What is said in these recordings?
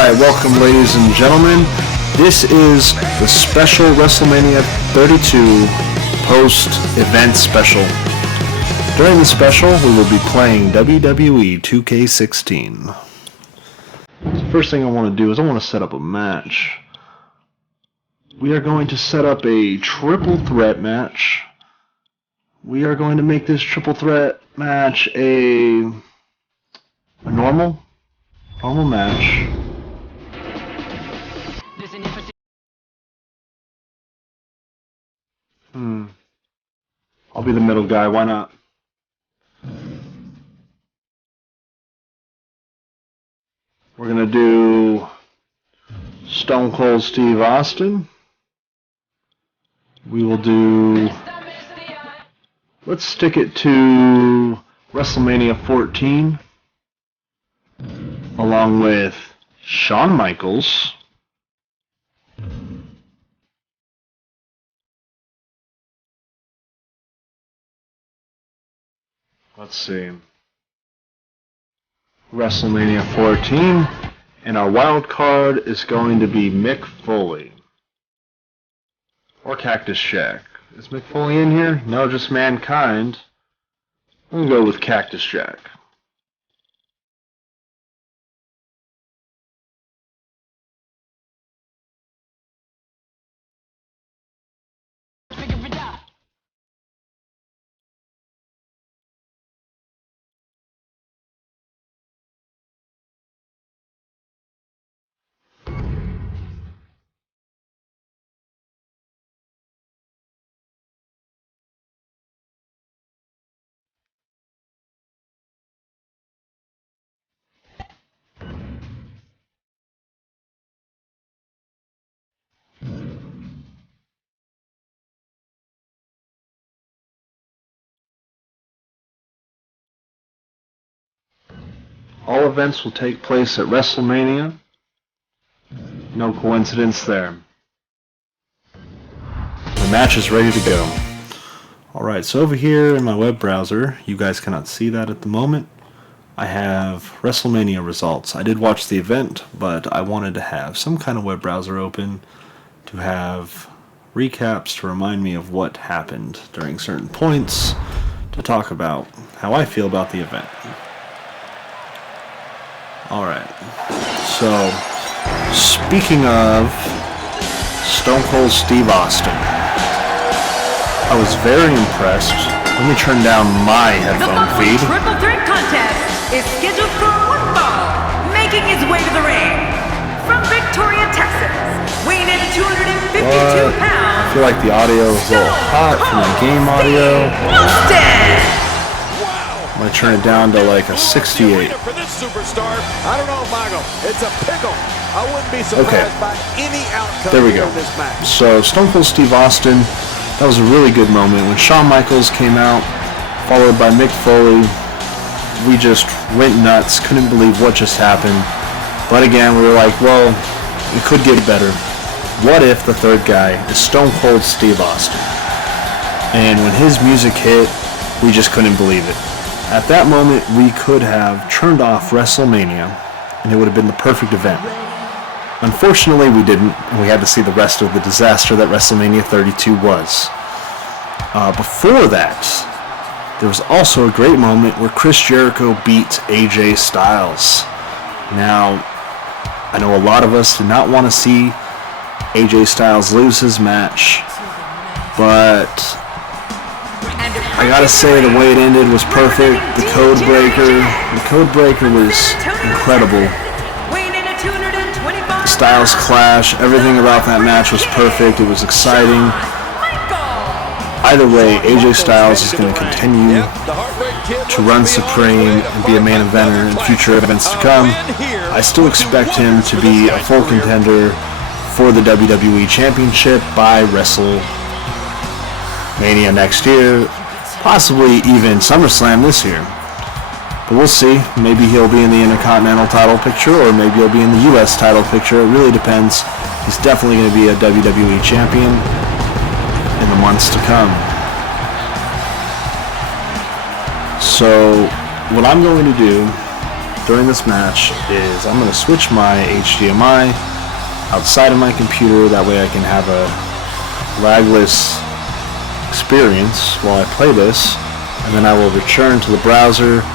Alright, welcome ladies and gentlemen. This is the special WrestleMania 32 post-event special. During the special, we will be playing WWE 2K16. The first thing I want to do is I want to set up a match. We are going to set up a triple threat match. We are going to make this triple threat match a normal match. I'll be the middle guy, why not? We're gonna do Stone Cold Steve Austin. We will do, let's stick it to WrestleMania 14, along with Shawn Michaels. Let's see. WrestleMania 14, and our wild card is going to be Mick Foley. Or Cactus Jack. Is Mick Foley in here? No, just Mankind. I'm going to go with Cactus Jack. All events will take place at WrestleMania. No coincidence there. The match is ready to go. Alright, so over here in my web browser, you guys cannot see that at the moment, I have WrestleMania results. I did watch the event, but I wanted to have some kind of web browser open to have recaps to remind me of what happened during certain points, to talk about how I feel about the event. Alright, so speaking of Stone Cold Steve Austin, I was very impressed. Let me turn down my headphone feed. The triple threat contest is scheduled for one fall, making his way to the ring. From Victoria, Texas, weighing in at 252 pounds. I feel like the audio is a little hot from the game audio. I'm going to turn it down to like a 68. For this superstar, I don't know, Michael. It's a pickle. I wouldn't be surprised by any outcome there we go. in this match. So Stone Cold Steve Austin, that was a really good moment. When Shawn Michaels came out, followed by Mick Foley, we just went nuts, couldn't believe what just happened. But again, we were like, well, it could get better. What if the third guy is Stone Cold Steve Austin? And when his music hit, we just couldn't believe it. At that moment, we could have turned off WrestleMania, and it would have been the perfect event. Unfortunately, we didn't, and we had to see the rest of the disaster that WrestleMania 32 was. Before that, there was also a great moment where Chris Jericho beat AJ Styles. Now, I know a lot of us did not want to see AJ Styles lose his match, but I gotta say the way it ended was perfect. The code breaker was incredible. Styles clash, everything about that match was perfect. It was exciting. Either way, AJ Styles is going to continue to run supreme and be a main eventer in future events to come. I still expect him to be a full contender for the WWE Championship by WrestleMania next year. Possibly even SummerSlam this year. But we'll see. Maybe he'll be in the Intercontinental title picture, or maybe he'll be in the US title picture. It really depends. He's definitely going to be a WWE champion in the months to come. So, what I'm going to do during this match is I'm going to switch my HDMI outside of my computer. That way I can have a lagless experience while I play this. And then I will return to the browser,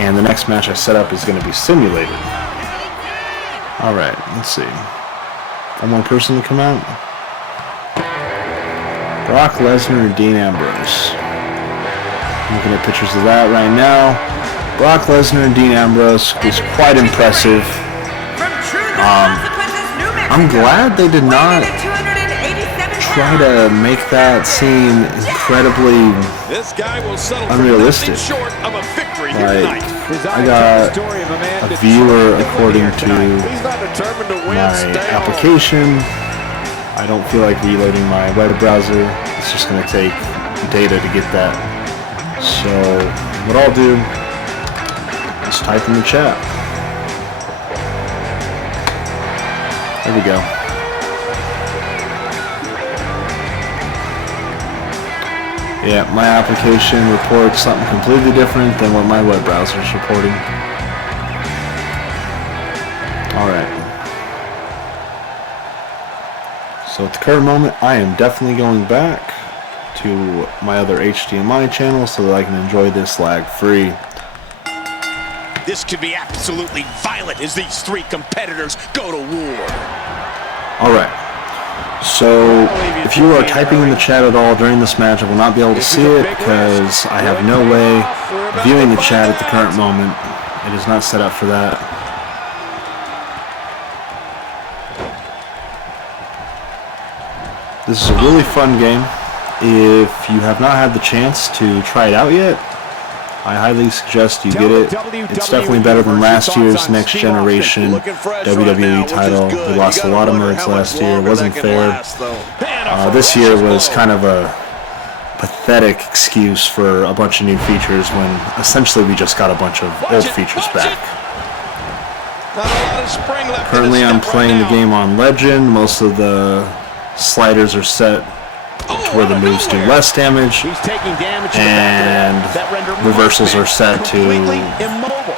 and the next match I set up is going to be simulated. Alright, let's see. One more person to come out. Brock Lesnar and Dean Ambrose. Looking at pictures of that right now. Brock Lesnar and Dean Ambrose is quite impressive. I'm glad they did not try to make that seem incredibly unrealistic. Like, I got a viewer according to my application. I don't feel like reloading my web browser. It's just going to take data to get that. So what I'll do is type in the chat. There we go. Yeah, my application reports something completely different than what my web browser is reporting. Alright. So at the current moment, I am definitely going back to my other HDMI channel so that I can enjoy this lag-free. This could be absolutely violent as these three competitors go to war. Alright. So, if you are typing in the chat at all during this match, I will not be able to see it because I have no way of viewing the chat at the current moment. It is not set up for that. This is a really fun game. If you have not had the chance to try it out yet, I highly suggest you get it. It's definitely better than last year's Next Generation WWE title. They lost a lot of modes last year. It wasn't fair. This year was kind of a pathetic excuse for a bunch of new features when essentially we just got a bunch of old features back. Currently I'm playing the game on Legend. Most of the sliders are set to where the moves do less damage, and reversals are set to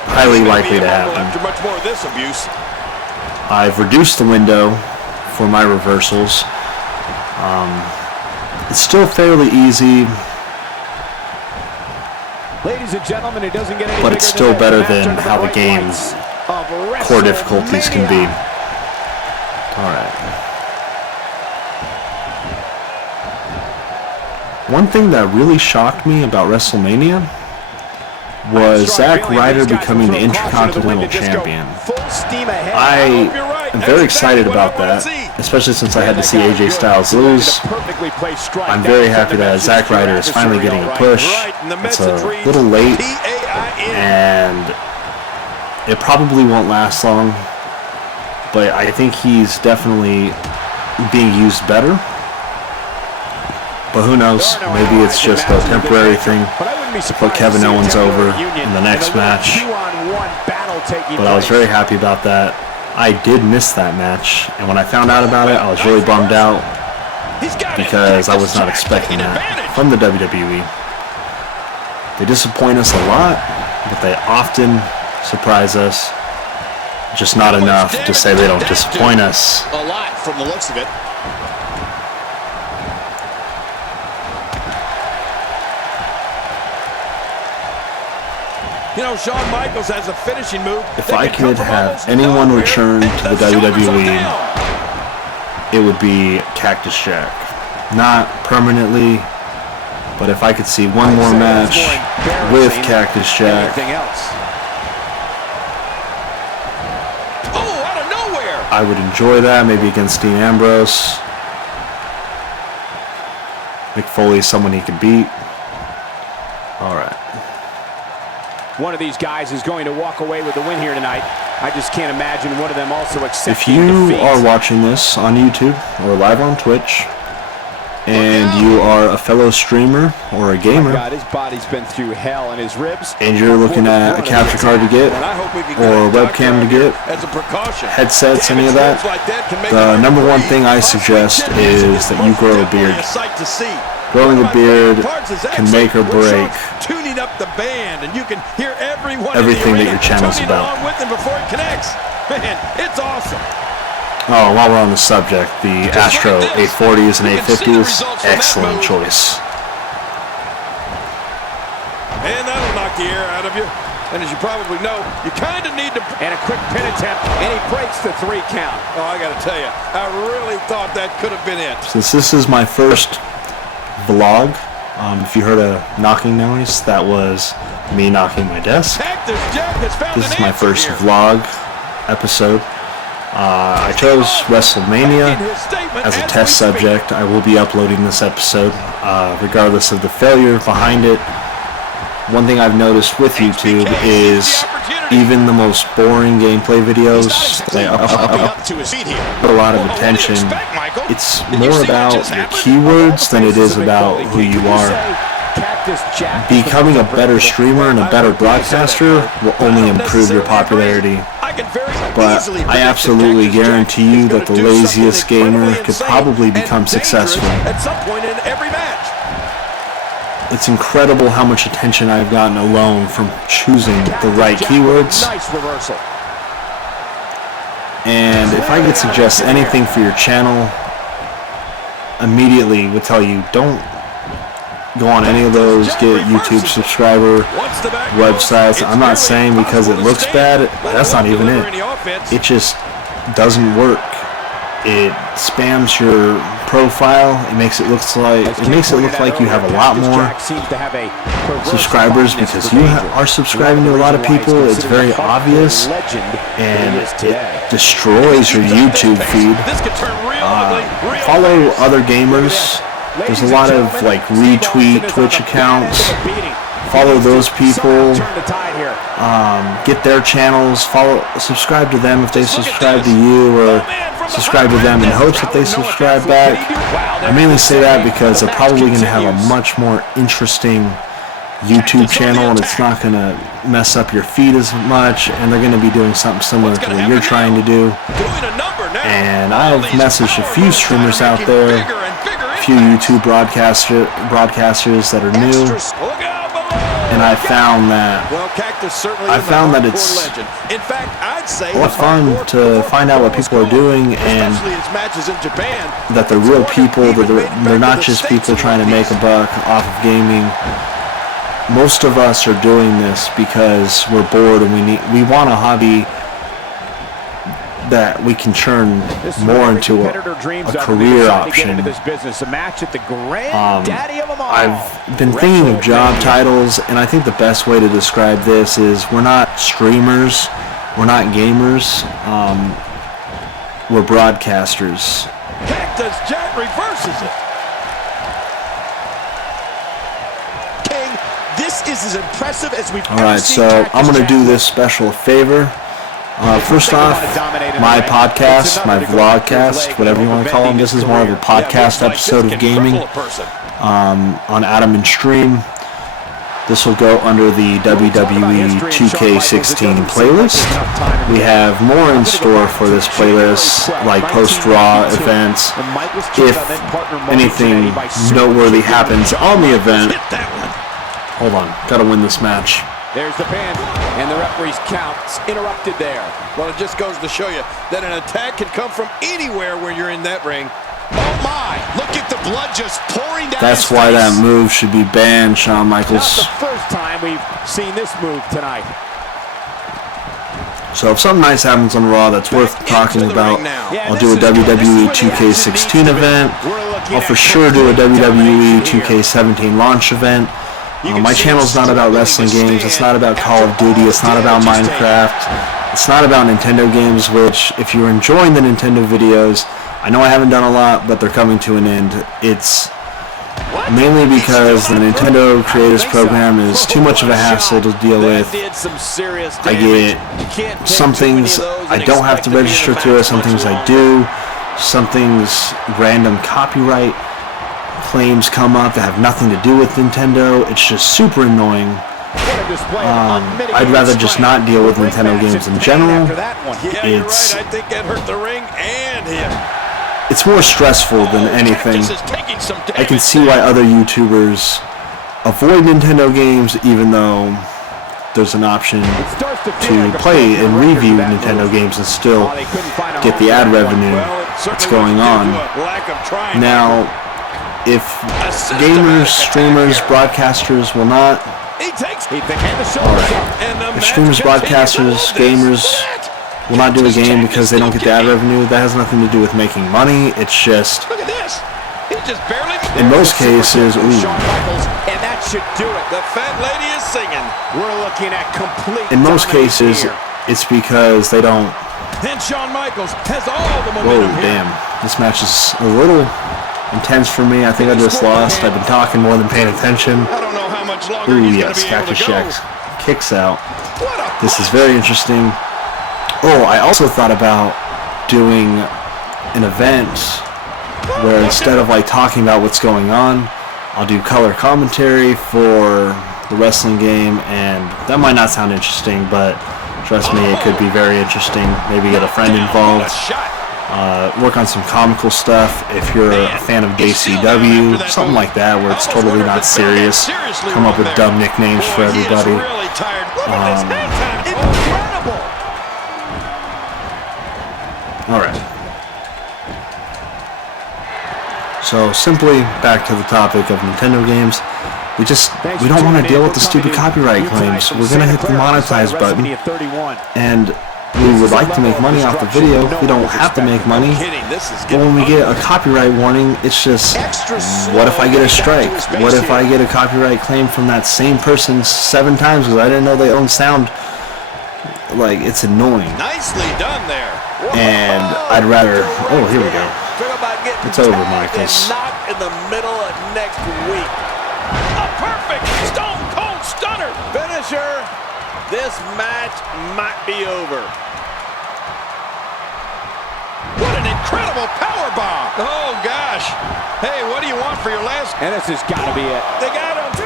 highly likely to happen. I've reduced the window for my reversals. It's still fairly easy, but it's still better than how the game's core difficulties can be. Alright. One thing that really shocked me about WrestleMania was Zack Ryder becoming the Intercontinental Champion. I am very excited about that, especially since I had to see AJ Styles lose. I'm very happy that Zack Ryder is finally getting a push. It's a little late, and it probably won't last long, but I think he's definitely being used better. But who knows? Maybe it's just a temporary thing to put Kevin Owens over in the next match. But I was very happy about that. I did miss that match, and when I found out about it, I was really bummed out because I was not expecting that from the WWE. They disappoint us a lot, but they often surprise us. Just not enough to say they don't disappoint us. A lot from the looks of it. You know, Shawn Michaels has a finishing move. If I could have anyone return to the WWE, it would be Cactus Jack. Not permanently, but if I could see one more match with Cactus Jack, I would enjoy that, maybe against Dean Ambrose. Mick Foley is someone he can beat. Alright. One of these guys is going to walk away with the win here tonight. I just can't imagine one of them also accepting defeat. If you are watching this on YouTube or live on Twitch, and you are a fellow streamer or a gamer, his body's been through hell, and his ribs, and you're looking at a capture card to get, or a webcam to get, headsets, any of that, the number one thing I suggest is that you grow a beard. Growing a beard can make or break tuning up the band, and you can hear everything that your channel's about. With him before it connects. Man, it's awesome. Oh, while we're on the subject, the Astro 840s and 850s, excellent choice. And that'll knock the air out of you. And as you probably know, you kind of need to... And a quick pin attempt, and he breaks the 3 count. Oh, I got to tell you, I really thought that could have been it. Since this is my first vlog, if you heard a knocking noise, that was me knocking my desk. This is my first vlog episode. I chose WrestleMania as a test subject. I will be uploading this episode, regardless of the failure behind it. One thing I've noticed with YouTube is even the most boring gameplay videos, they put a lot of attention. It's more about your keywords than it is about who you are. Becoming a better streamer and a better broadcaster will only improve your popularity. But I absolutely guarantee you that the laziest gamer could probably become successful. It's incredible how much attention I've gotten alone from choosing the right keywords. And if I could suggest anything for your channel, immediately would tell you, don't go on any of those get YouTube subscriber websites. I'm not saying because it looks bad, that's not even it. It just doesn't work. It spams your profile. It makes it look like you have a lot more subscribers because you are subscribing to a lot of people. It's very obvious, and it destroys your YouTube feed. Follow other gamers. There's a lot of like retweet Twitch accounts. Follow those people. Get their channels. Subscribe to them if they subscribe to you, or subscribe to them in hopes that they subscribe back. I mainly say that because they're probably going to have a much more interesting YouTube channel, and it's not going to mess up your feed as much, and they're going to be doing something similar to what you're trying to do. And I've messaged a few streamers out there, a few YouTube broadcasters that are new, and I found that it's a lot of fun to find out what people are doing, and that they're real people, that they're not just people trying to make a buck off of gaming. Most of us are doing this because we're bored and we want a hobby that we can turn more into a career option. I've been thinking of job titles, and I think the best way to describe this is we're not streamers, we're not gamers, we're broadcasters. Cactus Jack reverses it. King, this is as impressive as we've ever seen. Alright, so I'm going to do this special favor. First off, my podcast, my vlogcast, whatever you want to call them, this is more of a podcast episode of gaming on Adam and Stream. This will go under the WWE 2K16 playlist. We have more in store for this playlist, like post-Raw events. If anything noteworthy happens on the event, hold on, gotta win this match. There's the pin, and the referee's count's interrupted there. Well, it just goes to show you that an attack can come from anywhere when you're in that ring. Oh my, look at the blood just pouring down. That's why that move should be banned, Shawn Michaels. Not the first time we've seen this move tonight. So if something nice happens on Raw that's worth talking about, I'll do a WWE 2K16 event. I'll for sure do a WWE 2K17 launch event. My channel's not about wrestling games, it's not about Call of Duty, it's not about Minecraft, it's not about Nintendo games, which, if you're enjoying the Nintendo videos, I know I haven't done a lot, but they're coming to an end. It's mainly because the Nintendo Creators Program is too much of a hassle to deal with. I get some things I don't have to register to, some things I do, some things random copyright claims come up that have nothing to do with Nintendo. It's just super annoying. I'd rather just not deal with Nintendo games in general. it's more stressful than anything. I can see why other YouTubers avoid Nintendo games, even though there's an option to play and review Nintendo games and still get the ad revenue that's going on. Now, if gamers, streamers, broadcasters will not... Alright. If streamers, broadcasters, gamers will not do a game because they don't get the ad revenue, that has nothing to do with making money. It's just... in most cases... In most cases, it's because they don't... Whoa, damn. This match is a little intense for me. I think I just lost. I've been talking more than paying attention. Ooh, yes, Cactus Jack kicks out. This is very interesting. Oh, I also thought about doing an event where instead of like talking about what's going on, I'll do color commentary for the wrestling game, and that might not sound interesting, but trust me, it could be very interesting. Maybe get a friend involved. Work on some comical stuff if you're a fan of JCW, something like that, where it's totally not serious. Come up with dumb nicknames for everybody. Alright. So simply back to the topic of Nintendo games. We don't want to deal with the stupid copyright claims. We're gonna hit the monetize button, and we would like to make money off the video. We don't have to make money. But when we get a copyright warning, it's just, what if I get a strike? What if I get a copyright claim from that same person 7 times because I didn't know they own sound? Like, it's annoying. Nicely done there. And I'd rather... Oh, here we go. It's over, Michaels. In the middle of next week. A perfect Stone Cold Stunner finisher. This match might be over. What an incredible power bomb. Oh, gosh. Hey, what do you want for your last? And this has got to be it. They got him, 2,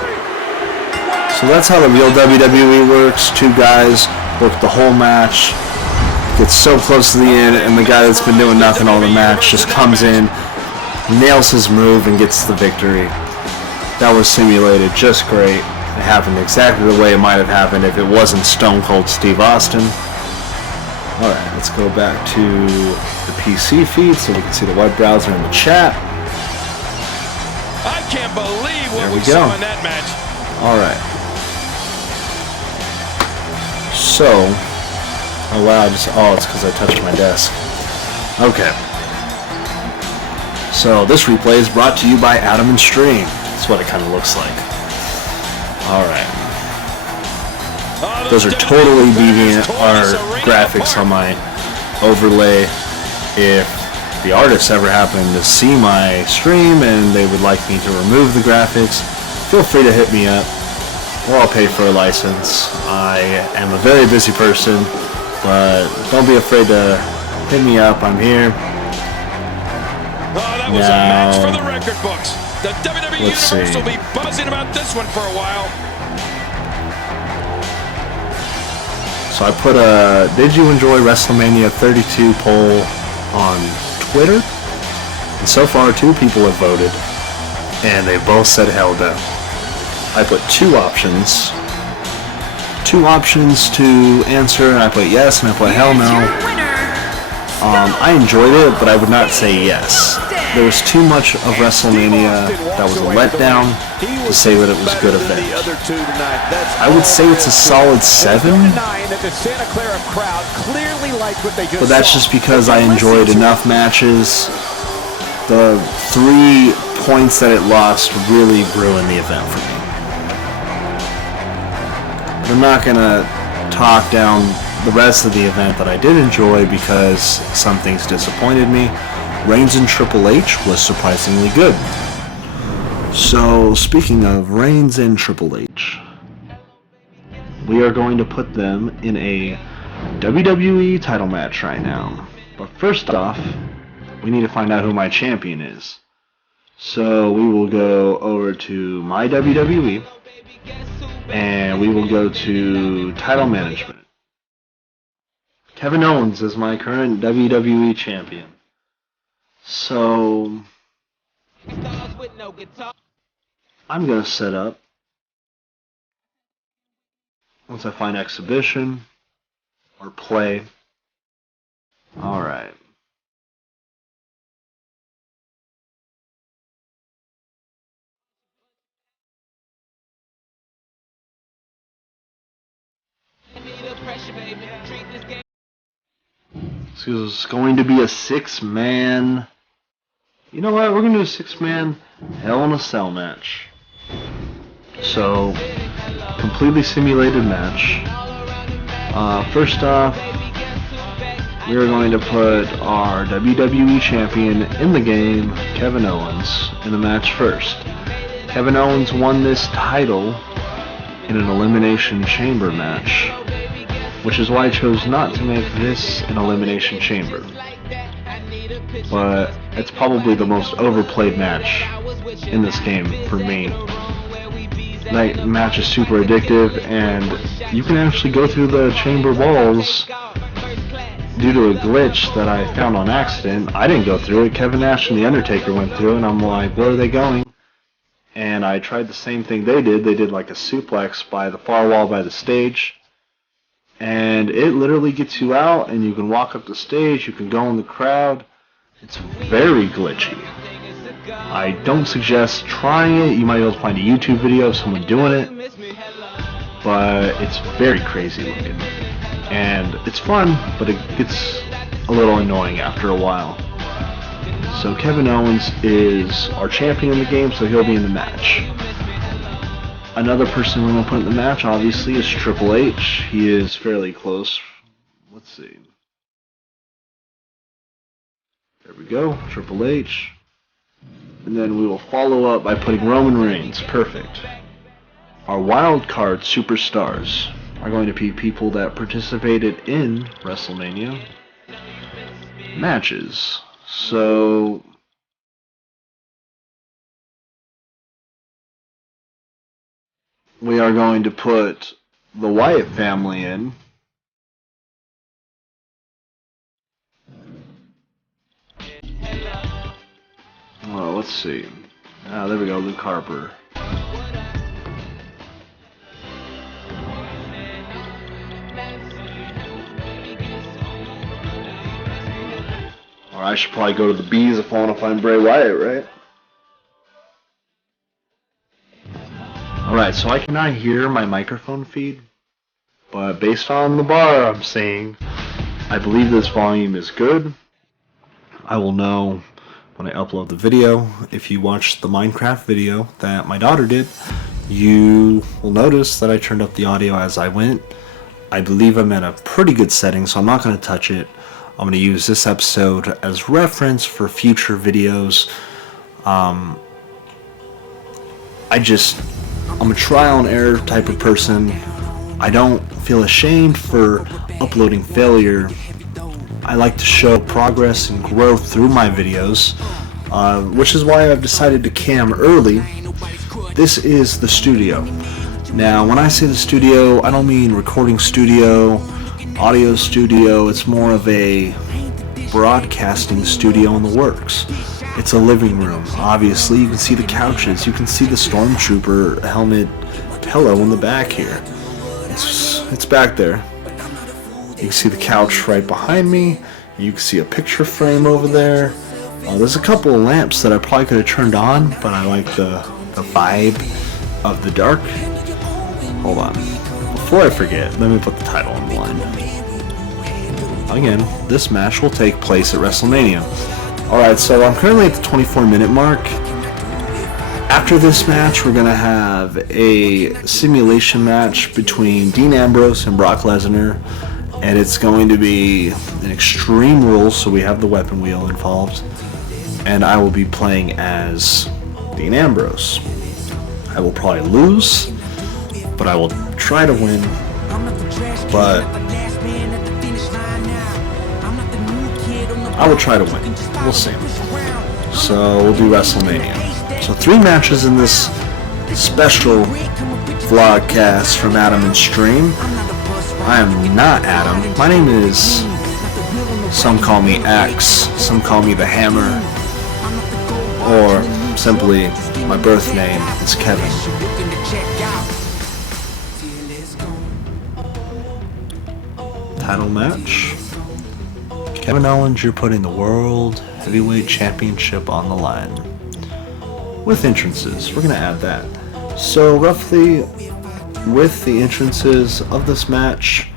3. So that's how the real WWE works. 2 guys work the whole match. Gets so close to the end, and the guy that's been doing nothing all the match just comes in, nails his move, and gets the victory. That was simulated just great. It happened exactly the way it might have happened if it wasn't Stone Cold Steve Austin. Alright, let's go back to the PC feed so we can see the web browser in the chat. I can't believe what we we saw in that match. Alright. So, oh wow, it's because I touched my desk. Okay. So, this replay is brought to you by Adam and Stream. That's what it kind of looks like. Alright. Those are totally deviant graphics on my overlay. If the artists ever happen to see my stream and they would like me to remove the graphics, feel free to hit me up, or I'll pay for a license. I am a very busy person, but don't be afraid to hit me up. I'm here. That was a match for the record books. The WWE Universe will be buzzing about this one for a while. So I put a "Did you enjoy WrestleMania 32" poll on Twitter, and so far 2 people have voted, and they both said hell no. I put 2 options to answer, and I put yes, and I put hell no. I enjoyed it, but I would not say yes. There was too much of WrestleMania that was a letdown to say that it was a good event. I would say it's a solid 7, but that's just because I enjoyed enough matches. The 3 points that it lost really ruined the event for me. I'm not going to talk down the rest of the event that I did enjoy because some things disappointed me. Reigns and Triple H was surprisingly good. So, speaking of Reigns and Triple H, we are going to put them in a WWE title match right now. But first off, we need to find out who my champion is. So, we will go over to My WWE, and we will go to Title Management. Kevin Owens is my current WWE champion. So I'm gonna set up once I find exhibition or play. Alright. So this is going to be a 6-man. You know what? We're going to do a 6-man Hell in a Cell match. So, completely simulated match. First off, we are going to put our WWE Champion in the game, Kevin Owens, in the match first. Kevin Owens won this title in an Elimination Chamber match, which is why I chose not to make this an Elimination Chamber. But it's probably the most overplayed match in this game for me. That match is super addictive, and you can actually go through the chamber walls due to a glitch that I found on accident. I didn't go through it. Kevin Nash and The Undertaker went through, and I'm like, where are they going? And I tried the same thing they did. They did like a suplex by the far wall by the stage. And it literally gets you out, and you can walk up the stage, you can go in the crowd. It's very glitchy. I don't suggest trying it. You might be able to find a YouTube video of someone doing it. But it's very crazy looking. And it's fun, but it gets a little annoying after a while. So Kevin Owens is our champion in the game, so he'll be in the match. Another person we're going to put in the match, obviously, is Triple H. He is fairly close. Let's see. There we go, Triple H. And then we will follow up by putting Roman Reigns. Perfect. Our wild card superstars are going to be people that participated in WrestleMania matches. So we are going to put the Wyatt family in. Oh, let's see. Ah, there we go, Luke Harper. Or I should probably go to the Bees if I want to find Bray Wyatt, right? Alright, so I cannot hear my microphone feed, but based on the bar I'm seeing, I believe this volume is good. I will know when I upload the video. If you watched the Minecraft video that my daughter did, you will notice that I turned up the audio as I went. I believe I'm at a pretty good setting, so I'm not going to touch it. I'm going to use this episode as reference for future videos. I'm a trial and error type of person. I don't feel ashamed for uploading failure. I like to show progress and growth through my videos, which is why I've decided to cam early. This is the studio. Now, when I say the studio, I don't mean recording studio, audio studio. It's more of a broadcasting studio in the works. It's a living room. Obviously, you can see the couches. You can see the Stormtrooper helmet pillow in the back here. It's back there. You can see the couch right behind me. You can see a picture frame over there. There's a couple of lamps that I probably could have turned on, but I like the vibe of the dark. Hold on. Before I forget, let me put the title on the line. Again, this match will take place at WrestleMania. Alright, so I'm currently at the 24-minute mark. After this match, we're going to have a simulation match between Dean Ambrose and Brock Lesnar. And it's going to be an Extreme Rules, so we have the weapon wheel involved. And I will be playing as Dean Ambrose. I will probably lose, but I will try to win. But I will try to win. We'll see. So we'll do WrestleMania. So 3 matches in this special vlogcast from Adam and Stream. I am not Adam. My name is, some call me Axe, some call me the Hammer. or simply my birth name is Kevin. Title match. Kevin Owens, you're putting the World Heavyweight Championship on the line. With entrances, we're going to add that. So roughly, with the entrances of this match,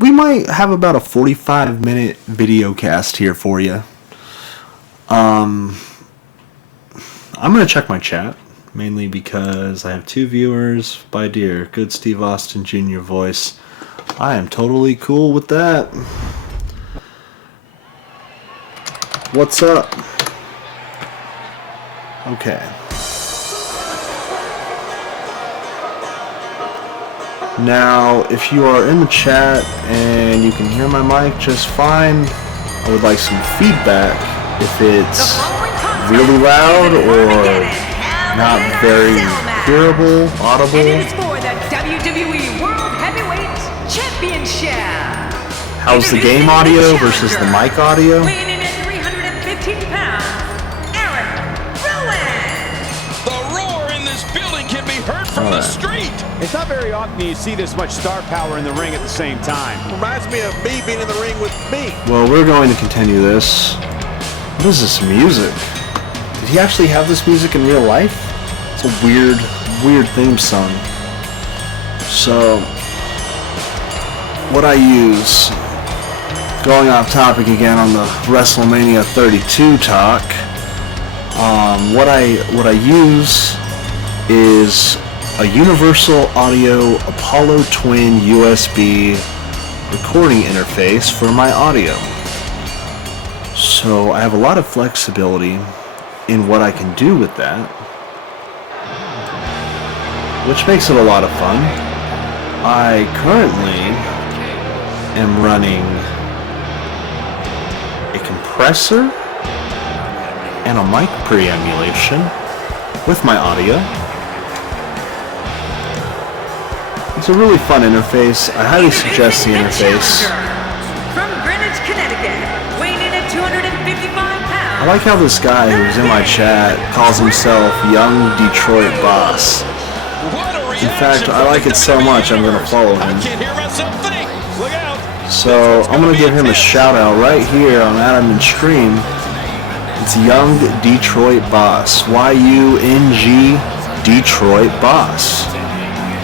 we might have about a 45-minute video cast here for you. I'm going to check my chat, mainly because I have 2 viewers by dear good Steve Austin Jr. voice. I am totally cool with that. What's up? Okay. Now, if you are in the chat and you can hear my mic just fine, I would like some feedback if it's really loud or not very hearable, audible. And it is for the WWE World Heavyweight Championship. How's the game audio versus the mic audio? Weighing in at 315 pounds, The roar in this building can be heard from the street. It's not very often you see this much star power in the ring at the same time. Reminds me of me being in the ring with me. Well, we're going to continue this. What is this music? Did he actually have this music in real life? It's a weird theme song. So, what I use, going off topic again on the WrestleMania 32 talk, what I use is a Universal Audio Apollo Twin USB recording interface for my audio. So I have a lot of flexibility in what I can do with that, which makes it a lot of fun. I currently am running a compressor and a mic pre-emulation with my audio. It's a really fun interface. I highly suggest the interface. From Greenwich, Connecticut, weighing in at 255 pounds. I like how this guy who's in my chat calls himself Young Detroit Boss. In fact, I like it so much I'm going to follow him. So I'm going to give him a shout out right here on Adam's stream. It's Young Detroit Boss. YUNG Detroit Boss.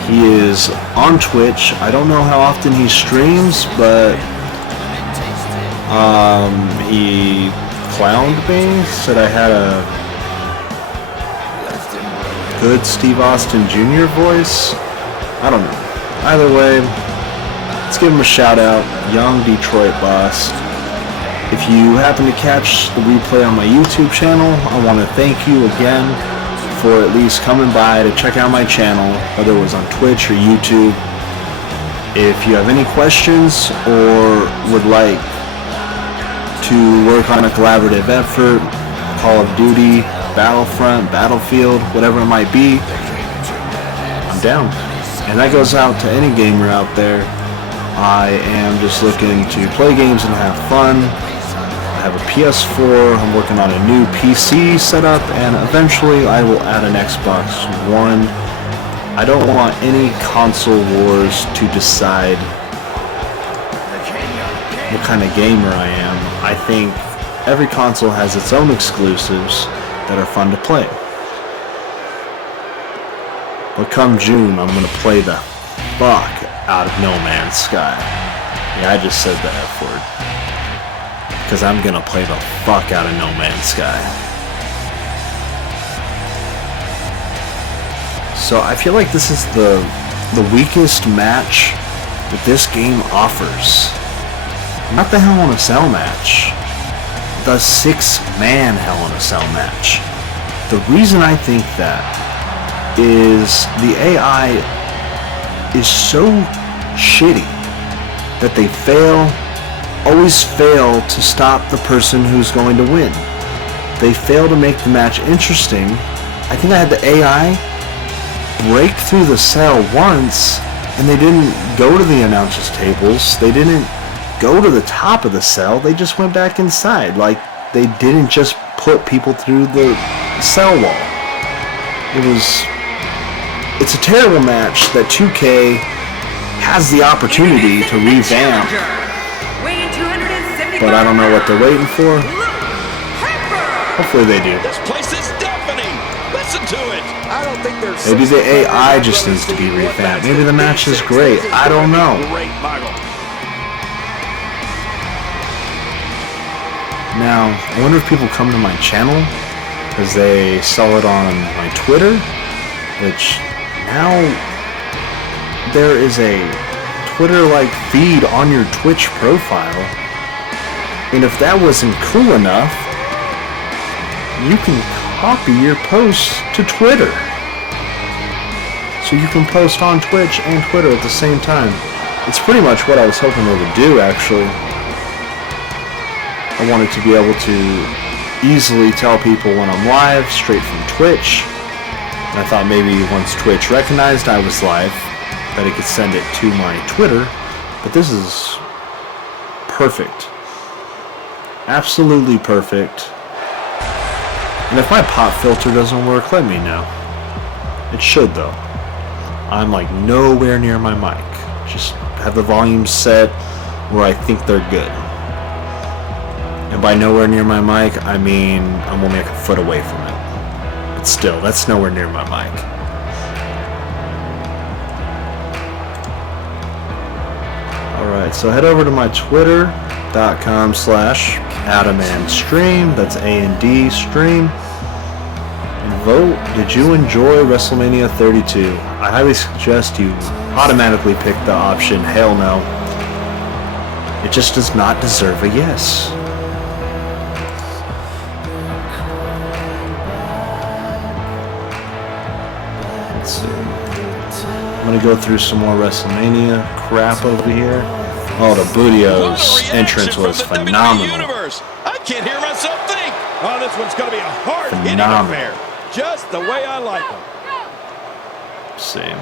He is on Twitch. I don't know how often he streams, but he clowned me, said I had a good Steve Austin Jr. voice. I don't know. Either way, let's give him a shout out, Young Detroit Boss. If you happen to catch the replay on my YouTube channel, I want to thank you again for at least coming by to check out my channel, whether it was on Twitch or YouTube. If you have any questions or would like to work on a collaborative effort, Call of Duty, Battlefront, Battlefield, whatever it might be, I'm down. And that goes out to any gamer out there. I am just looking to play games and have fun. I have a PS4, I'm working on a new PC setup, and eventually I will add an Xbox One. I don't want any console wars to decide what kind of gamer I am. I think every console has its own exclusives that are fun to play. But come June, I'm going to play the fuck out of No Man's Sky. Yeah, I just said the F word. Because I'm going to play the fuck out of No Man's Sky. So I feel like this is the weakest match that this game offers. Not the Hell in a Cell match. The 6-man Hell in a Cell match. The reason I think that is the AI is so shitty that they always fail to stop the person who's going to win. They fail to make the match interesting. I think I had the AI break through the cell once, and they didn't go to the announcers tables. They didn't go to the top of the cell. They just went back inside. Like, they didn't just put people through the cell wall. It's a terrible match that 2K has the opportunity to revamp, but I don't know what they're waiting for. Hopefully they do. This place is deafening. Listen to it. I don't think there's Maybe the AI just needs to be revamped. Maybe the match is great. I don't know. Now, I wonder if people come to my channel because they saw it on my Twitter, which now there is a Twitter-like feed on your Twitch profile. And if that wasn't cool enough, you can copy your posts to Twitter. So you can post on Twitch and Twitter at the same time. It's pretty much what I was hoping they would do, actually. I wanted to be able to easily tell people when I'm live, straight from Twitch. And I thought maybe once Twitch recognized I was live, that it could send it to my Twitter. But this is perfect. Absolutely perfect. And if my pop filter doesn't work, let me know. It should, though. I'm like nowhere near my mic. Just have the volume set where I think they're good. And by nowhere near my mic, I mean I'm only like a foot away from it. But still, that's nowhere near my mic. Alright, so head over to my twitter.com/AdamandStream. That's A&D stream. And vote, did you enjoy WrestleMania 32? I highly suggest you automatically pick the option, hell no. It just does not deserve a yes. Let's see. I'm going to go through some more WrestleMania crap over here. Oh, the Budio's entrance was phenomenal. I can't hear myself think. Oh, this one's going to be a hard-hitting affair. Just the way I like them. Same.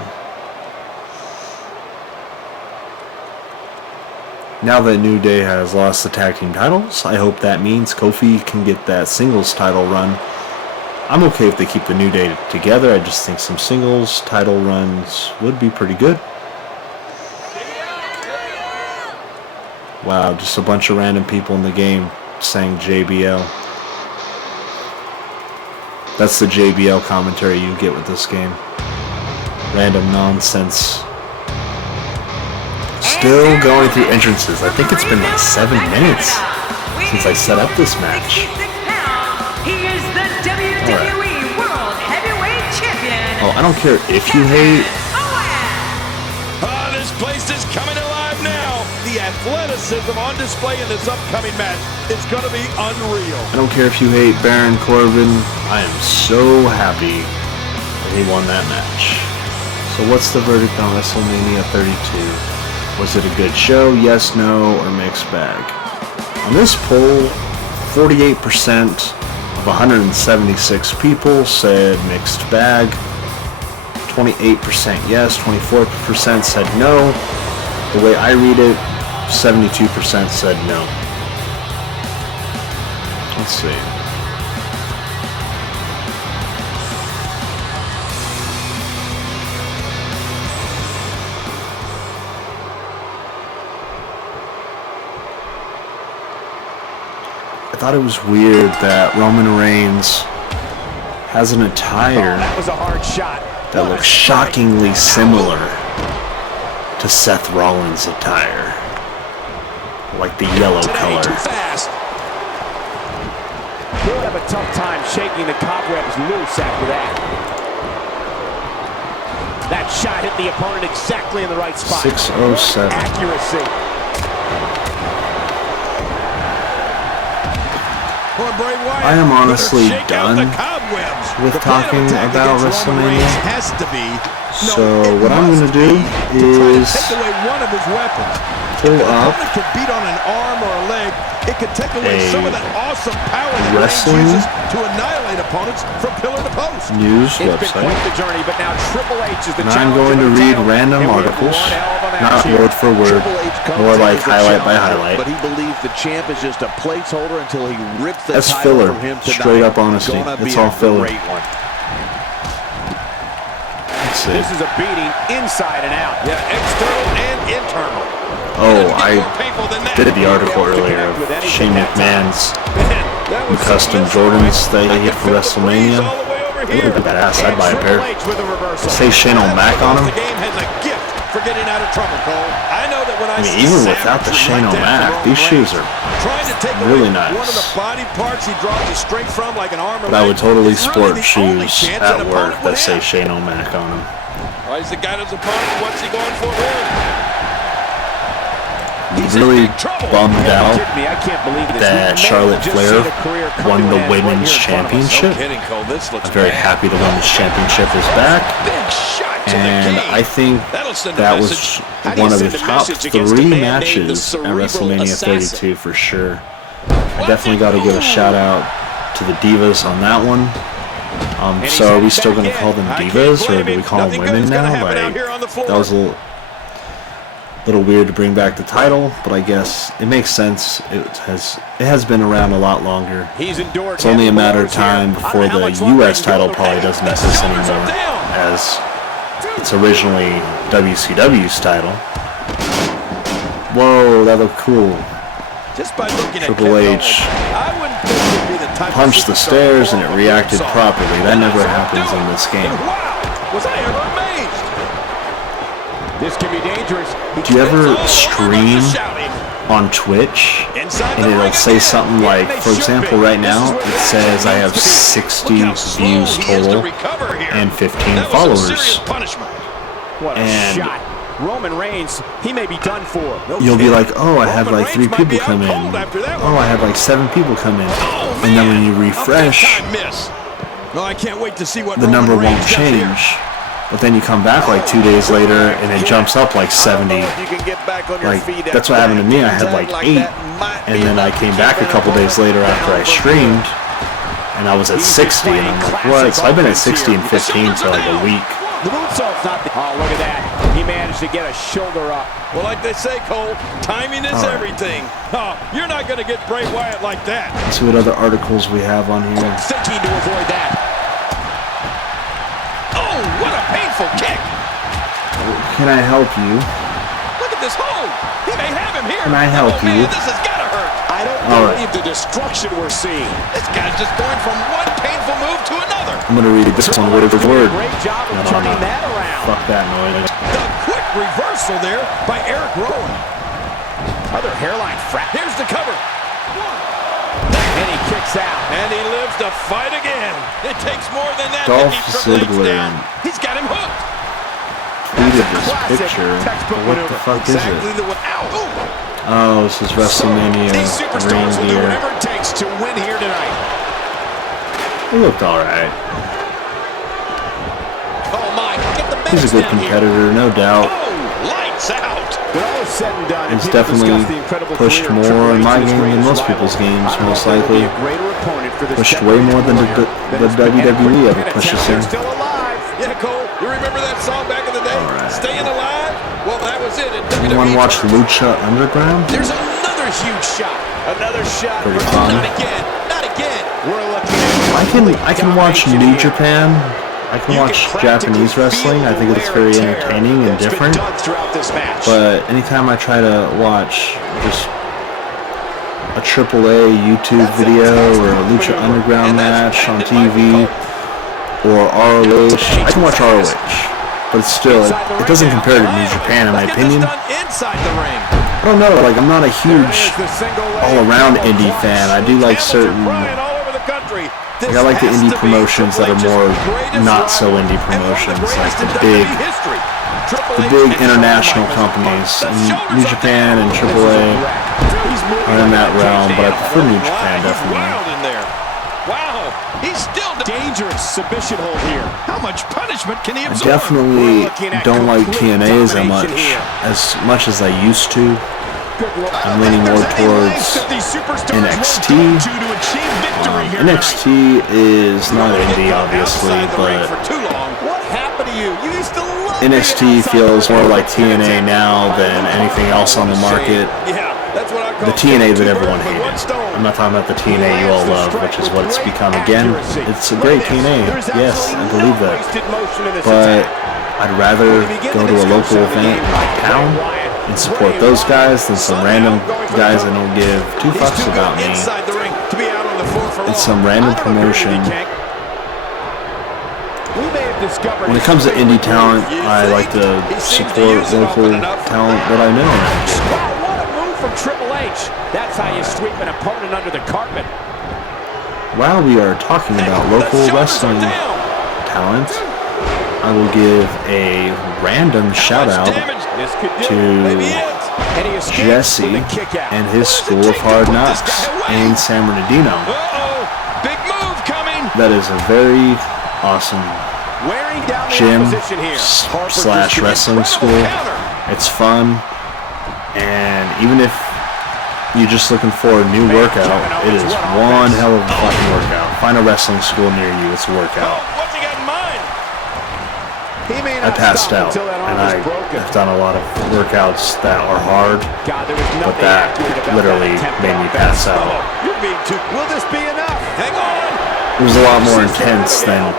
Now that New Day has lost the tag team titles, I hope that means Kofi can get that singles title run. I'm okay if they keep the New Day together. I just think some singles title runs would be pretty good. Wow, just a bunch of random people in the game saying JBL. That's the JBL commentary you get with this game. Random nonsense. Still going through entrances. I think it's been like 7 minutes since I set up this match. Alright. Oh, I don't care if you hate. This place is coming alive now. The athleticism on display in this upcoming match is going to be unreal. I don't care if you hate Baron Corbin. I am so happy that he won that match. So what's the verdict on WrestleMania 32? Was it a good show? Yes, no, or mixed bag? On this poll, 48% of 176 people said mixed bag. 28% yes, 24% said no. The way I read it, 72% said no. Let's see. I thought it was weird that Roman Reigns has an attire that was a hard shot. That looks shockingly similar to Seth Rollins' attire. Like the yellow color. He would have a tough time shaking the cobwebs loose after that. That shot hit the opponent exactly in the right spot. 607. Accuracy. I am honestly done with talking about WrestleMania. So what I'm going to do is pull up Can beat on an arm or a leg. It could take away some of that awesome power that wrestling Reigns uses to annihilate opponents from pillar to post. news It's been website. quite the journey, but now Triple H is the And I'm going to read random articles, not word for word, more like highlight by highlight. But he believes the champ is just a placeholder until he rips the That's title filler, from him tonight. straight up honesty. Gonna It's be all a filler. great one. Let's see. This is a beating inside and out. Yeah, external and internal. Oh, I did the article earlier of Shane McMahon's custom Jordans that he had for WrestleMania. They look badass. I'd buy a pair. Say Shane O'Mac on them. The game has a gift for getting out of trouble, Cole. I know that when I mean, even without the Shane O'Mac, these shoes are really nice. One of the body parts he draws his strength from, like an arm or But I would leg, totally is really sport the only shoes chance at an work opponent would that say have. Shane O'Mac on them. Oh, he's the guy that's opponent. What's he going for here? I'm really bummed out I can't believe this. that Charlotte Flair won the Women's Championship. No kidding, Cole. This looks I'm very bad. happy the Women's Championship is back. Big shot to And the I think That'll send a that message. was How do you one of the send a top message against a 3 man named the matches at Cerebral WrestleMania Assassin? 32 for sure. I definitely got to give a shout out to the Divas on that one. So are we still going to call them Divas, or do we call them women now? Like, that was a little weird to bring back the title, but I guess it makes sense. It has been around a lot longer. It's only a matter of time before the U.S. title probably doesn't exist anymore, as it's originally WCW's title. Whoa, that looked cool. Just by looking Triple at H I wouldn't think he'd be the type punched of the superstar stairs and it to reacted fall off a properly. That moonsault. never happens in this game. Wow, was I ever amazed? This can be dangerous. Do you ever stream on Twitch and it'll say something like, for example, right now it says I have 60 views total and 15 followers, What a and shot. Roman Reigns, he may be done for. you'll be like, oh, I had like 3 people come in, oh, I had like 7 people come in, and then when you refresh, No, I can't wait to see what the number won't change. But then you come back like 2 days later and it jumps up like 70. Like, that's what happened to me. I had like 8, and then I came back a couple days later after I streamed, and I was at 60, and I'm like, what? So I've been at 60 and 15 for like a week. The moonsault's not the... Oh, look at that. He managed to get a shoulder up. Well, like they say, Cole, timing is everything. Oh, you're not going to get Bray Wyatt like that. Let's see what other articles we have on here. Thinking to avoid that. Oh, what a painful kick. Can I help you? Look at this hold. He may have him here. Can I help oh, you? Man, this has got to hurt. I don't believe the destruction we're seeing. This guy's just going from one painful move to another. I'm going to read this one word for word. Great job of turning that around. Fuck that noise. The quick reversal there by Eric Rowan. Other hairline fracture. Here's the cover. And he kicks out. And he lives to fight again. It takes more than that Dolph to keep Triple H Ziggler down. He's got him hooked. tweeted this picture. What the fuck is Exactly it? the way. Ow! Oh, this is WrestleMania These superstars will do reindeer. whatever it takes to win here tonight. He looked alright. Oh my! Get the He's a good down here. competitor, no doubt. Oh, lights out! When all is said and done, He's people definitely discuss the incredible pushed career of more Triple in H my and his game than greatest most rival. people's games, I don't most know if there will likely. be a greater opponent for this Pushed way more than the WWE ever pushed us in. Still alive. Yeah, Cole, you remember that song back in the day? Alright. Staying Alive? Well, that was it at WWE. You want to watch Lucha Underground? There's another huge shot. Another shot. Pretty fun. Not again. Not again. We're looking at I can watch New Japan. I can watch Japanese wrestling. I think it's very entertaining and different. But anytime I try to watch just a AAA YouTube video or a Lucha Underground match on TV or ROH, I can watch ROH. But still, it doesn't compare to New Japan in my opinion. Inside the ring. I don't know, like I'm not a huge all-around indie fan. I do like certain, like I like the indie promotions that are more not so indie promotions, like the big international companies. And New Japan and AAA are in that realm, but I prefer New Japan definitely. Wow, he's still dangerous submission hold here. How much punishment can he absorb? I definitely don't like TNA as much as I used to. I'm leaning more towards NXT. NXT is not indie, obviously, but NXT feels more like TNA now than anything else on the market. The TNA that everyone hated. I'm not talking about the TNA you all love, which is what it's become again. It's a great TNA, yes, I believe that. But I'd rather go to a local event in my town and support those guys than some random guys that don't give two fucks about me. It's some random promotion. When it comes to indie talent, I like to support local talent that I know. From Triple H. That's how you sweep an opponent under the carpet. While we are talking about local wrestling talent, I will give a random shout out to Jesse and his School of Hard Knocks in San Bernardino. That is a very awesome gym slash wrestling school. It's fun. And even if you're just looking for a new workout, it is one hell of a fucking workout. Find a wrestling school near you, it's a workout. I passed out, and I've done a lot of workouts that are hard, but that literally made me pass out. It was a lot more intense than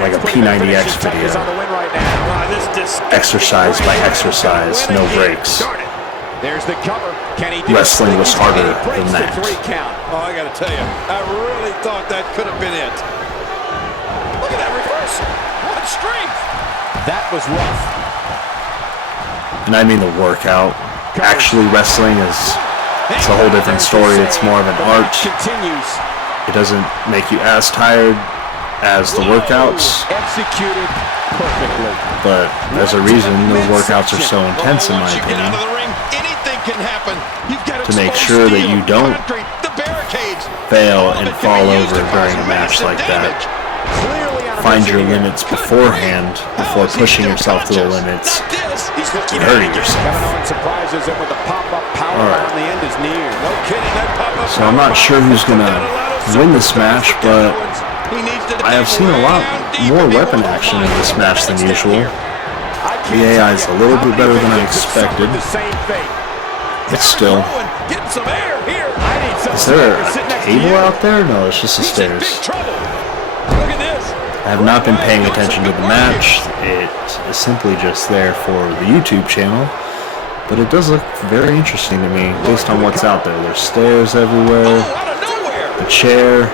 like a P90X video. Exercise by exercise, no breaks. There's the cover. Wrestling was harder than that. Oh, I gotta tell you, I really thought that could have been it. Look at that reversal. What strength. That was rough. And I mean the workout. Actually, wrestling it's a whole different story. It's more of an art. It doesn't make you as tired as the workouts. Executed perfectly. But there's a reason those workouts are so intense, in my opinion. To make sure that you don't fail and fall over during a match like that. Find your limits beforehand before pushing yourself to the limits and hurting yourself. Alright. So I'm not sure who's going to win this match, but I have seen a lot more weapon action in this match than usual. The AI is a little bit better than I expected. But still. Is there a table out there? No, it's just the stairs. I have not been paying attention to the match. It is simply just there for the YouTube channel. But it does look very interesting to me based on what's out there. There's stairs everywhere. The chair.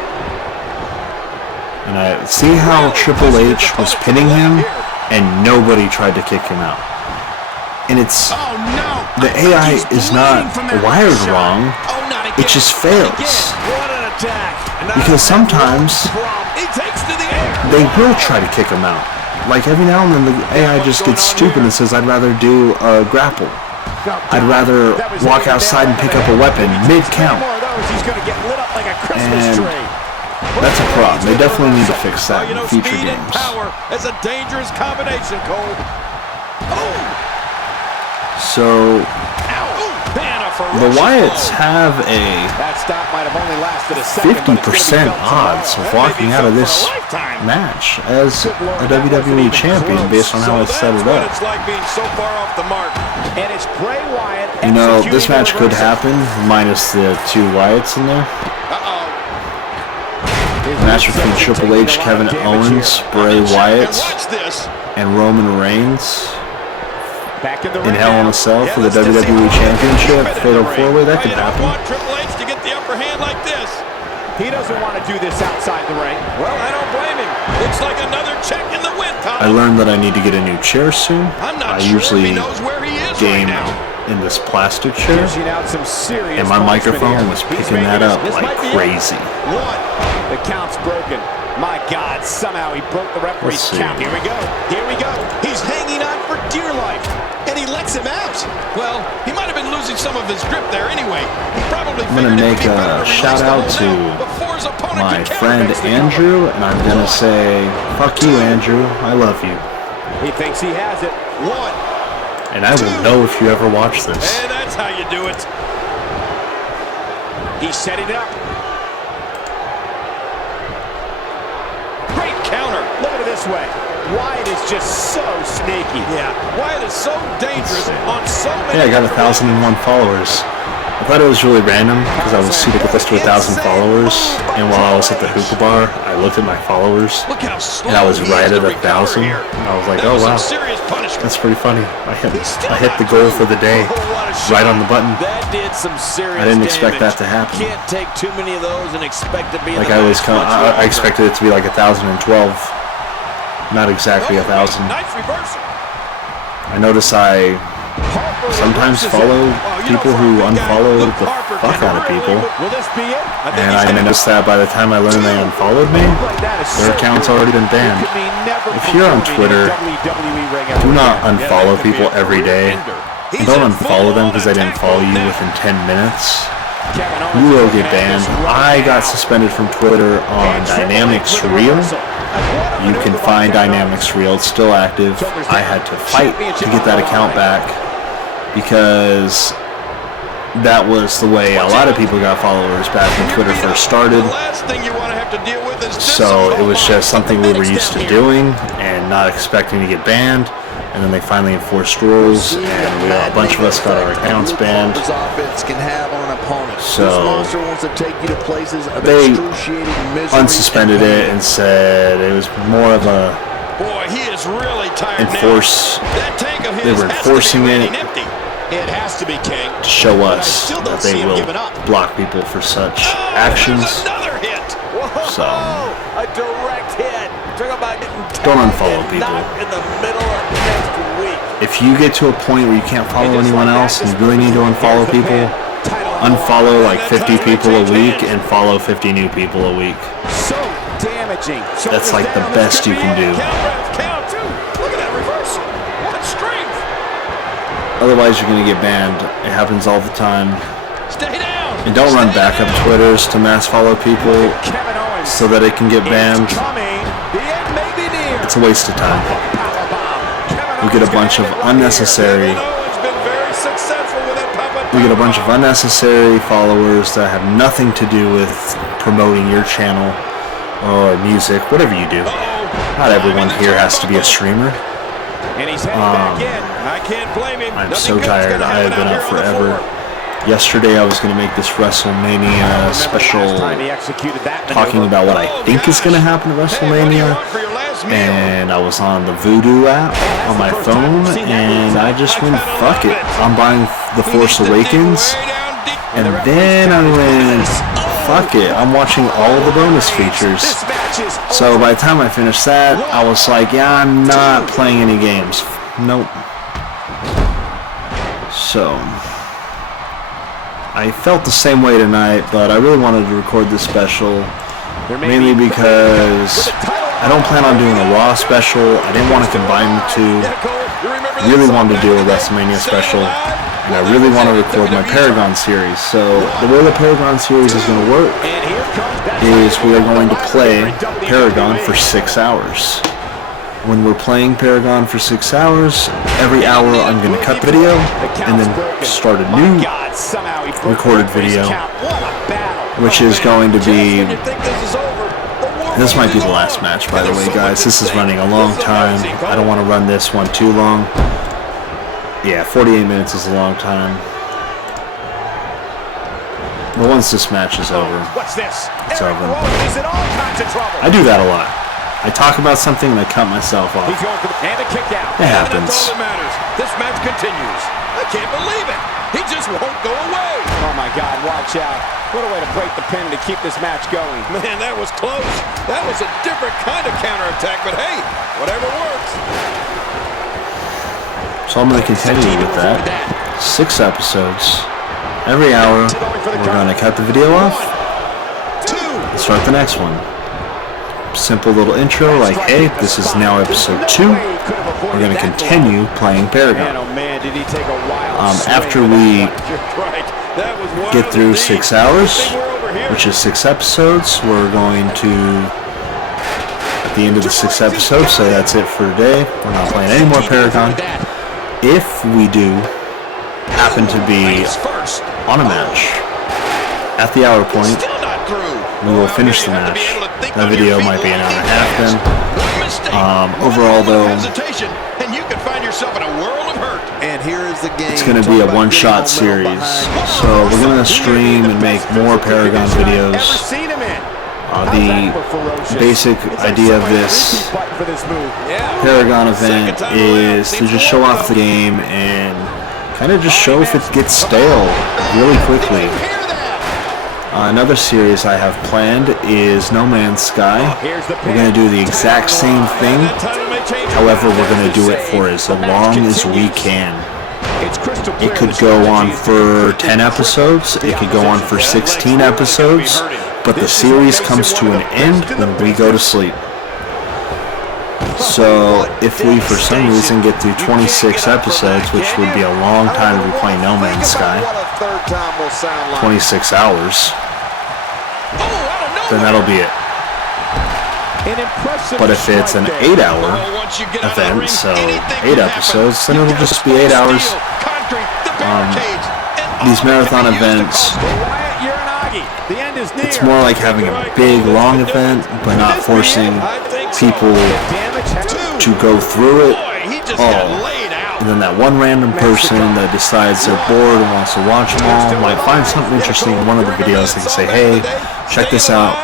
And I see how Triple H was pinning him and nobody tried to kick him out. And it's... The AI is not wired wrong, it just fails. Because sometimes they will try to kick him out. Like every now and then the AI just gets stupid and says, I'd rather do a grapple. I'd rather walk outside and pick up a weapon mid-count. And that's a problem. They definitely need to fix that in future games. That's a dangerous combination, Cole. So, the Wyatts have a 50% odds of walking out of this match as a WWE champion based on how I set it up. You know, this match could happen minus the two Wyatts in there. The match between Triple H, Kevin Owens, Bray Wyatt, and Roman Reigns in Hell in a Cell for the WWE Championship, Fatal 4-Way, that could happen. He doesn't want to do this outside the ring. Well, I don't blame him. Looks like another check in the wind, Tom. I learned that I need to get a new chair soon. I usually game in this plastic chair, and my microphone was picking that up like crazy. The count's broken. My God, somehow he broke the referee's count. Here we go. Here we go. He's hanging on for dear life. And he lets him out. Well, he might have been losing some of his grip there anyway. I'm going to make a shout out to my friend Andrew, and I'm going to say, fuck you, Andrew. I love you. He thinks he has it. One. And I will know if you ever watch this. And that's how you do it. He's setting it up. Great counter. Look at it this way. Wyatt is just so sneaky. Yeah, Wyatt is so dangerous on so many. Yeah, I got 1,001 followers. I thought it was really random because I was super close to 1,000 followers, and while I was at the hookah bar, I looked at my followers, and I was right at 1,000, and I was like, oh wow, that's pretty funny. I hit the goal for the day, right on the button. That did some serious I didn't expect that to happen. Can't take too many of those and expect to be like I expected it to be like 1,012, not exactly 1,000. Nice reversal. I notice I sometimes follow people who unfollow the fuck out of people, and I noticed that by the time I learned they unfollowed me, their account's already been banned. If you're on Twitter, do not unfollow people every day, and don't unfollow them because they didn't follow you within 10 minutes. You will get banned. I got suspended from Twitter on Dynamics Reel. You can find Dynamics Reel, it's still active. I had to fight to get that account back, because that was the way a lot of people got followers back when Twitter first started. So it was just something we were used to doing and not expecting to get banned. And then they finally enforced rules, and a bunch of us got our accounts banned. So they unsuspended it and said it was more of a they were enforcing it to show us that they will block people for such actions. So don't unfollow people. If you get to a point where you can't follow anyone else and you really need to unfollow people, unfollow like 50 people a week and follow 50 new people a week. That's like the best you can do. Otherwise you're going to get banned. It happens all the time. And don't run backup Twitters to mass follow people so that it can get banned. It's a waste of time. We get a bunch of unnecessary followers that have nothing to do with promoting your channel or music, whatever you do. Not everyone here has to be a streamer. I'm so tired. I have been up forever. Yesterday I was going to make this WrestleMania special talking about what I think is going to happen at WrestleMania, and I was on the Voodoo app on my phone, and I just went, fuck it, I'm buying The Force Awakens, and then I went, fuck it, I'm watching all the bonus features. So by the time I finished that, I was like, yeah, I'm not playing any games. Nope. So I felt the same way tonight, but I really wanted to record this special, mainly because I don't plan on doing a Raw special. I didn't want to combine the two. I really wanted to do a WrestleMania special, and I really want to record my Paragon series. So the way the Paragon series is going to work is we are going to play Paragon for 6 hours. When we're playing Paragon for 6 hours, every hour I'm going to cut the video and then start a new recorded video, which is going to be, this might be the last match, by the way, guys. This is running a long time. I don't want to run this one too long. Yeah, 48 minutes is a long time. But once this match is over, it's over. I do that a lot. I talk about something and I cut myself off. It happens. This match continues. I can't believe it. He just won't go away. Oh my God, watch out. What a way to break the pin to keep this match going. Man, that was close. That was a different kind of counterattack, but hey, whatever works. So I'm going to continue with that. 6 episodes. Every hour, we're going to cut the video off and start the next one. Simple little intro like, hey, this is now episode 2. We're going to continue playing Paragon. After we get through 6 hours, which is 6 episodes, we're going to, at the end of the 6th episode, say that's it for today. We're not playing any more Paragon. If we do happen to be on a match at the hour point, Still not through. we will finish the match. That video might be an hour and a half then. Overall, though, and you can find yourself in a world of hurt. And here is the game. it's going to be a one-shot series. So we're going to stream and make more Paragon videos. The basic idea of this Paragon event is to just show off the game and kind of just show if it gets stale really quickly. Another series I have planned is No Man's Sky. We're going to do the exact same thing. However, we're going to do it for as long as we can. It could go on for 10 episodes. It could go on for 16 episodes. But the series comes to an end when we go to sleep. So if we for some reason get through 26 episodes, which would be a long time to be playing No Man's Sky, 26 hours, then that'll be it. But if it's an 8-hour event, so 8 episodes, then it'll just be 8 hours. These marathon events, it's more like having a big, long event, but not forcing people to go through it all. And then that one random person that decides they're bored and wants to watch them all might find something interesting in one of the videos. They can say, hey, check this out.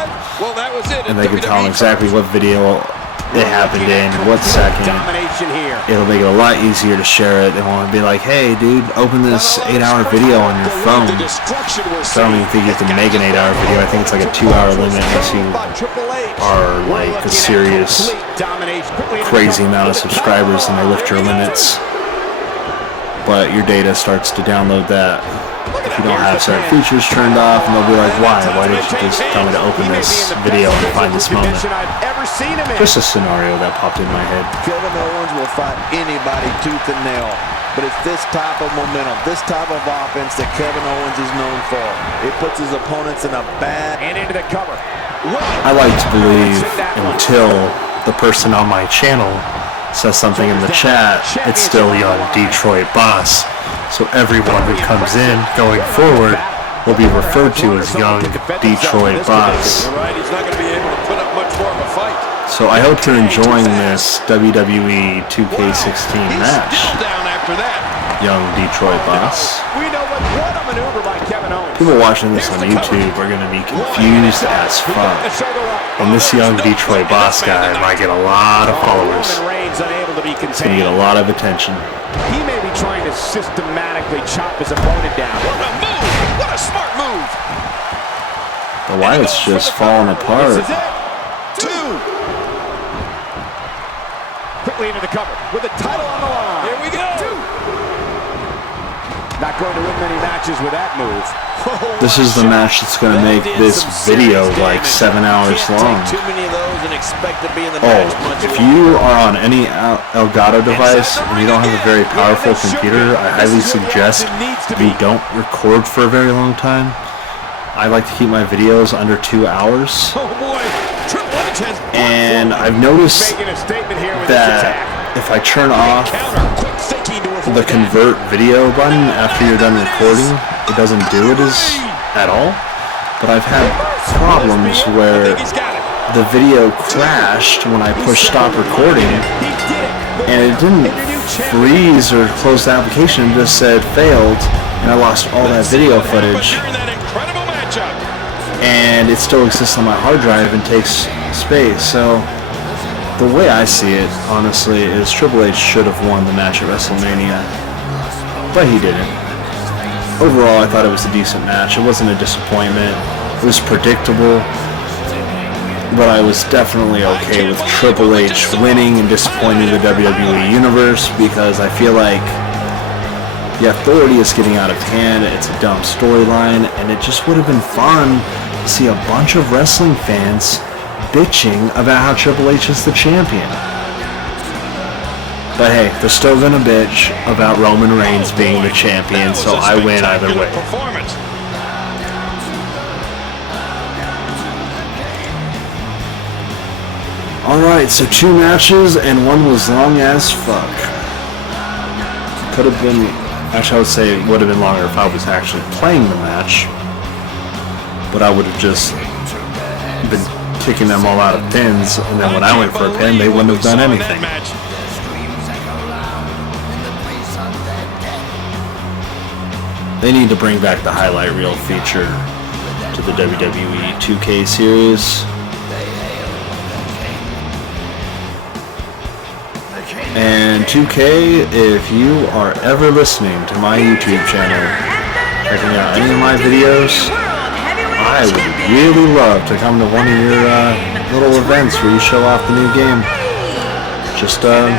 And they can tell them exactly what video it happened in, what second. It'll make it a lot easier to share it. They want to be like, hey, dude, open this 8-hour video on your phone. So I don't even think you can make an 8-hour video. I think it's like a 2-hour limit unless you are like a serious, crazy amount of subscribers and they lift your limits. But your data starts to download that if you don't have certain features turned off, and they'll be like, why? Why didn't you just tell me to open this video and find this moment? Just a scenario that popped in my head. Kevin Owens will fight anybody tooth and nail. But it's this type of momentum, this type of offense that Kevin Owens is known for. It puts his opponents in a bad... And into the cover. I like to believe until the person on my channel says something in the chat, it's still young Detroit Boss. So everyone who comes in going forward will be referred to as young Detroit Boss. So I hope you're enjoying this WWE 2K16 match, young Detroit Boss. People watching this on YouTube are going to be confused as fuck. And this young Detroit Boss guy might get a lot of followers. It's going to get a lot of attention. He may be trying to systematically chop his opponent down. What a move! What a smart move! The Wyatt's just falling apart. This is it. 2. Quickly into the cover with the title on the line. Here we go. 2. Not going to win many matches with that move. This is the match that's going to make this video like 7 hours long. Oh, if you are on any Elgato device and you don't have a very powerful computer, I highly suggest you don't record for a very long time. I like to keep my videos under 2 hours. And I've noticed that if I turn off the convert video button after you're done recording, it doesn't do it at all. But I've had problems where the video crashed when I pushed stop recording, and it didn't freeze or close the application, it just said failed, and I lost all that video footage. And it still exists on my hard drive and takes space. So the way I see it, honestly, is Triple H should have won the match at WrestleMania, but he didn't. Overall, I thought it was a decent match. It wasn't a disappointment. It was predictable, but I was definitely okay with Triple H winning and disappointing the WWE Universe, because I feel like the Authority is getting out of hand. It's a dumb storyline, and it just would have been fun to see a bunch of wrestling fans bitching about how Triple H is the champion. But hey, they're still gonna bitch about Roman Reigns being the champion, so I win either way. Alright, so 2 matches, and one was long as fuck. Could have been, actually I would say it would have been longer if I was actually playing the match. but I would have just been kicking them all out of pins, and then when I went for a pin, they wouldn't have done anything. They need to bring back the highlight reel feature to the WWE 2K series. And 2K, if you are ever listening to my YouTube channel, checking out any of my videos, I would really love to come to one of your little events where you show off the new game. Just thought,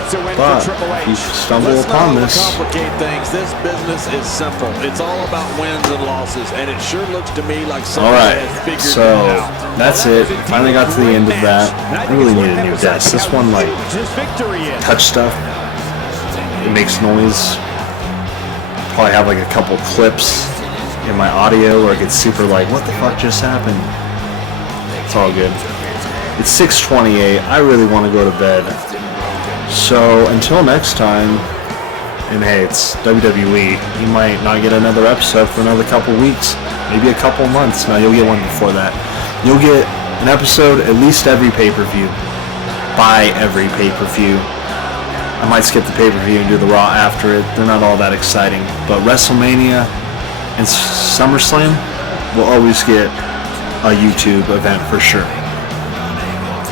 if you stumble upon this. Let's not complicate things. This business is simple. It's all about wins and losses, and it sure looks to me like somebody has figured it out. That's it. Finally got to the end of that. I really need a new desk. This one, like, touch stuff, it makes noise. Probably have like a couple clips in my audio where it gets super like, what the fuck just happened? It's all good. It's 6:28. I really want to go to bed. So until next time, and hey, it's WWE. You might not get another episode for another couple weeks, maybe a couple months. No, you'll get one before that. You'll get an episode at least every pay-per-view. By every pay-per-view. I might skip the pay-per-view and do the Raw after it. They're not all that exciting. But WrestleMania and SummerSlam will always get a YouTube event for sure.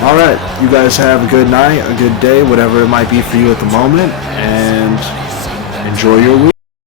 Alright, you guys have a good night, a good day, whatever it might be for you at the moment, and enjoy your week.